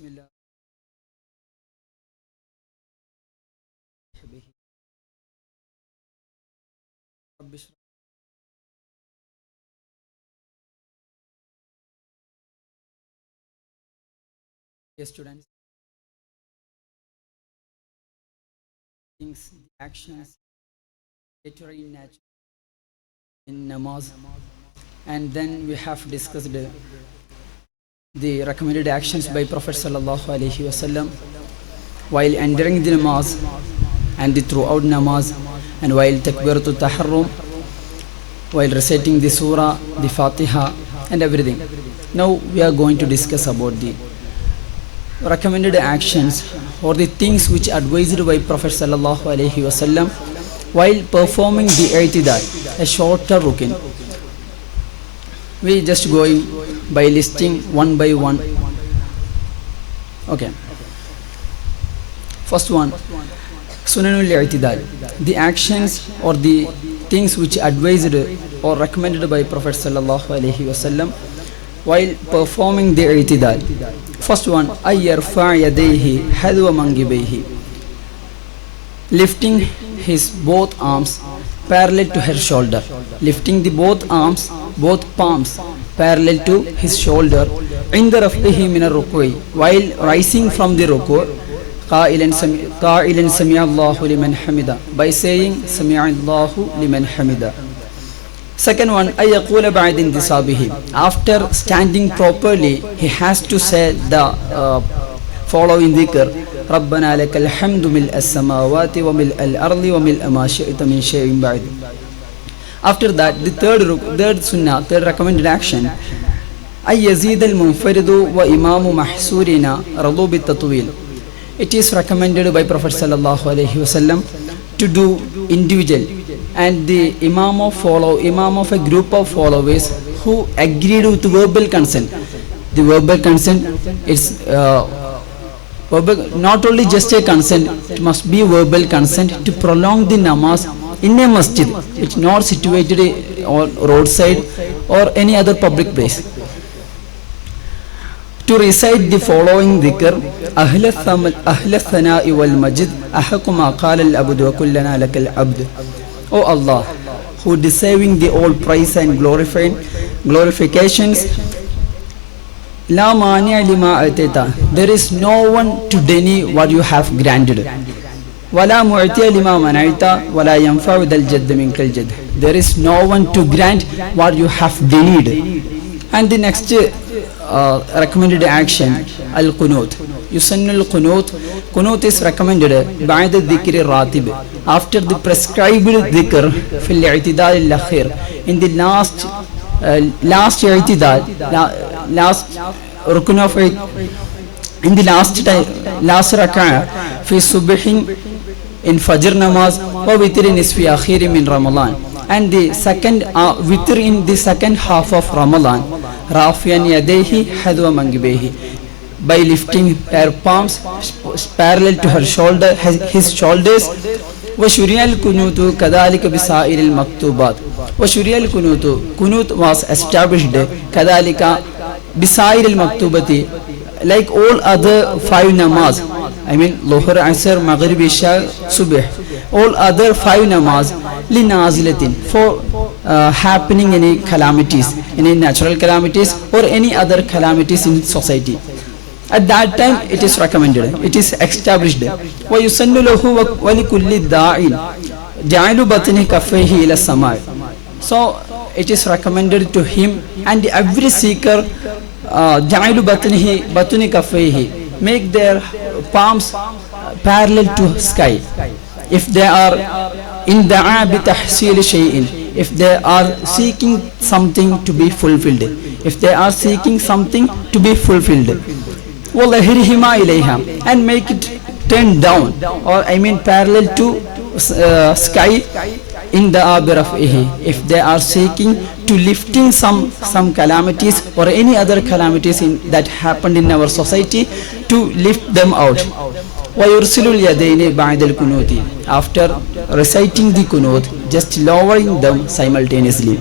بسم الله به رب اشرح Yes, students. Things, actions, literary in nature in namaz, and then we have discussed uh, the recommended actions by Prophet sallallahu alaihi wasallam while entering the namaz and the throughout namaz and while takbiratul taharrum while reciting the surah the fatiha and everything. Now we are going to discuss about the recommended actions or the things which advised by prophet sallallahu alaihi wasallam while performing the i'tidal a shorter routine. We just going by listing one by one. Okay. First one sunanul i'tidal the actions or the things which advised or recommended by prophet sallallahu alaihi wasallam while performing the i'tidal. First one yarfa yadayhi hadwa mangibayhi lifting his both arms parallel to her shoulder. Lifting the both arms both palms parallel to his shoulder عند رفعه من الركوع while rising from the ruku' قائلا سمع قائلا سمع الله لمن حمده by saying سمع الله لمن حمده Second one, أن يقول بعد انتصابه After standing properly, he has to say the uh, following dhikr ربنا لك الحمد ملء السماوات وملء الأرض وملء ما شئت من شيء بعد After that, the third, ru- third sunnah, third recommended action أن يزيد المنفرد وإمام محسورنا رضوا بالتطويل It is recommended by Prophet sallallahu alaihi wasallam to do individual and the imam of follow imam of a group of followers who agreed with verbal consent. The verbal consent is uh, verbal, not only just a consent, it must be verbal consent to prolong the namaz in a masjid, which not situated on roadside or any other public place. To recite the following dhikr أهل الثم- أهل الثناء والمجد أحق ما قال العبد وكلنا لك العبد O Allah who deserving the all praise and glorifying glorifications لا مانع لما أتيت There is no one to deny what you have granted ولا معطي لما منعت ولا ينفع ذا الجد منك الجد There is no one to grant what you have denied and the next uh, recommended action al-qunut يسن القنوت قنوت is recommended بعد الذكر الراتب after the prescribed ذكر في الاعتدال الأخير in the last uh, last اعتدال la- last ركن of it in the last time last rak'ah في الصبح in fajr namaz ووتر نصف أخير من رمضان and the second uh, witr in the second half of Ramadan رافيا يديه حذو منكبيه by lifting her palms parallel to her shoulder his shoulders وشرع الكنوت كذلك بسائر المكتوبات وشرع الكنوت كنوت was established كذلك بسائر المكتوبات like all other five namaz I mean Lohar, Asr, Maghrib, Isha, Subh all other five namaz linazilatin for uh, happening any calamities any natural calamities or any other calamities in society at that time it is recommended it is established ويسن له ولكل داع جعل بطن كفيه إلى السماء so it is recommended to him and every seeker uh, جعل بطنه بطن كفيه make their palms parallel to sky if they are in دعا بتحصيل شيء if they are seeking something to be fulfilled if they are seeking something to be fulfilled وظهرهما إليها and make it turn down or I mean parallel to uh, sky in the abirafihi if they are seeking to lifting some, some calamities or any other calamities in, that happened in our society to lift them out. After reciting the kunut, just lowering them simultaneously.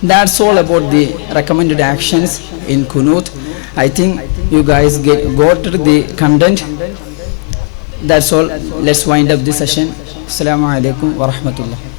That's all about the recommended actions in kunut. I think you guys get, got the content. That's all. Let's wind up the session. Assalamu alaikum wa rahmatullah.